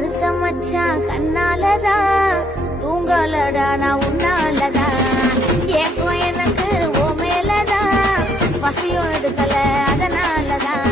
கருத்த மச்சான் கண்ணாலதான் தூங்கலடா நான் உன்னாலதான் ஏக்கம் எனக்கு ஓ மேலதான் பசியும் எடுக்கல அதனாலதான்